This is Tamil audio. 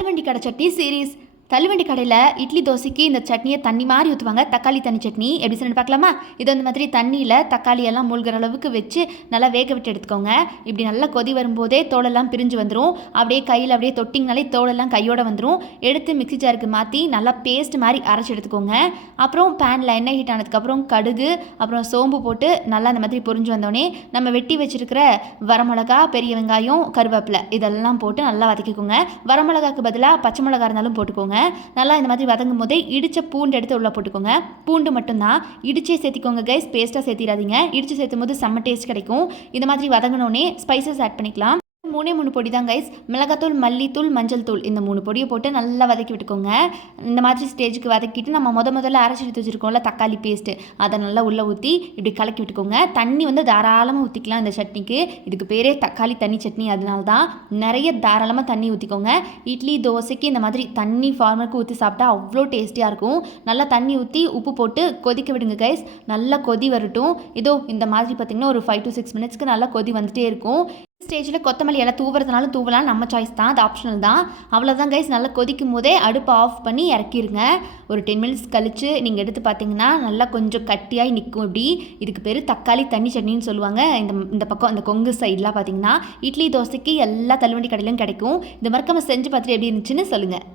தள்ளுவண்டி கடை சட்னி சீரீஸ். தள்ளுவண்டி கடையில் இட்லி தோசைக்கு இந்த சட்னியை தண்ணி மாதிரி ஊற்றுவாங்க. தக்காளி தண்ணி சட்னி எப்படி சொல்லி பார்க்கலாமா? இது அந்த மாதிரி தண்ணியில் தக்காளி எல்லாம் மூழ்கிற அளவுக்கு வச்சு நல்லா வேக விட்டு எடுத்துக்கோங்க. இப்படி நல்லா கொதி வரும்போதே தோலெல்லாம் பிரிஞ்சு வந்துடும். அப்படியே கையில் அப்படியே தொட்டிங்கனாலே தோலெல்லாம் கையோடு வந்துடும். எடுத்து மிக்ஸி ஜாருக்கு மாற்றி நல்லா பேஸ்ட் மாதிரி அரைச்சி எடுத்துக்கோங்க. அப்புறம் பேனில் எண்ணெய் ஹீட் ஆனதுக்கப்புறம் கடுகு அப்புறம் சோம்பு போட்டு நல்லா அந்த மாதிரி பொரிஞ்சு வந்தோடனே நம்ம வெட்டி வச்சுருக்கிற வரமிளகா, பெரிய வெங்காயம், கருவேப்பிலை இதெல்லாம் போட்டு நல்லா வதக்கிக்கோங்க. வரமிளகாக்கு பதிலாக பச்சை மிளகா இருந்தாலும் போட்டுக்கோங்க. நல்லா இந்த மாதிரி வதங்கும் போதே இடிச்ச பூண்டு எடுத்து உள்ள போட்டுக்கோங்க. பூண்டு மட்டும்தான் இடிச்சே சேர்த்திக்கோங்க கைஸ், பேஸ்ட்டாக சேர்த்திடாதீங்க. இடிச்சு சேர்த்தும் போது செம்ம டேஸ்ட் கிடைக்கும். இந்த மாதிரி வதங்கினோடனே ஸ்பைசஸ் ஆட் பண்ணிக்கலாம். 3 பொடி தான் கைஸ். மிளகாத்தூள், மல்லித்தூள், மஞ்சள் தூள் இந்த 3 பொடியை போட்டு நல்லா வதக்கி விட்டுக்கோங்க. இந்த மாதிரி ஸ்டேஜுக்கு வதக்கிட்டு நம்ம முதல்ல அரைச்சி எடுத்து வச்சுருக்கோம்ல தக்காளி பேஸ்ட்டு, அதை நல்லா உள்ளே ஊற்றி இப்படி கலக்கி விட்டுக்கோங்க. தண்ணி தாராளமாக ஊற்றிக்கலாம் இந்த சட்னிக்கு. இதுக்கு பேரே தக்காளி தண்ணி சட்னி. அதனால தான் நிறைய தாராளமாக தண்ணி ஊற்றிக்கோங்க. இட்லி தோசைக்கு இந்த மாதிரி தண்ணி ஃபார்மருக்கு ஊற்றி சாப்பிட்டா அவ்வளோ டேஸ்டியாக இருக்கும். நல்லா தண்ணி ஊற்றி உப்பு போட்டு கொதிக்க விடுங்க கைஸ். நல்லா கொதி வரட்டும். இந்த மாதிரி பார்த்திங்கன்னா ஒரு 5 to 6 மினிட்ஸ்க்கு நல்லா கொதி வந்துகிட்டே இருக்கும். ஸ்டேஜில் கொத்தமல்லி எல்லாம் தூவுறதுனாலும் தூவலாம், நம்ம சாய்ஸ் தான், அது ஆப்ஷனல் தான். அவ்வளோதான் கைஸ். நல்லா கொதிக்கும் போதே அடுப்பை ஆஃப் பண்ணி இறக்கிடுங்க. ஒரு 10 மினிட்ஸ் கழித்து நீங்கள் எடுத்து பார்த்தீங்கன்னா நல்லா கொஞ்சம் கட்டியாகி நிற்கும். இப்படி இதுக்கு பேர் தக்காளி தண்ணி சட்னின்னு சொல்லுவாங்க. இந்த பக்கம் அந்த கொங்கு சைட்லாம் பார்த்தீங்கன்னா இட்லி தோசைக்கு எல்லா தள்ளுவண்டி கடையிலும் கிடைக்கும். இந்த மறக்காம செஞ்சு பார்த்துட்டு எப்படி இருந்துச்சுன்னு சொல்லுங்கள்.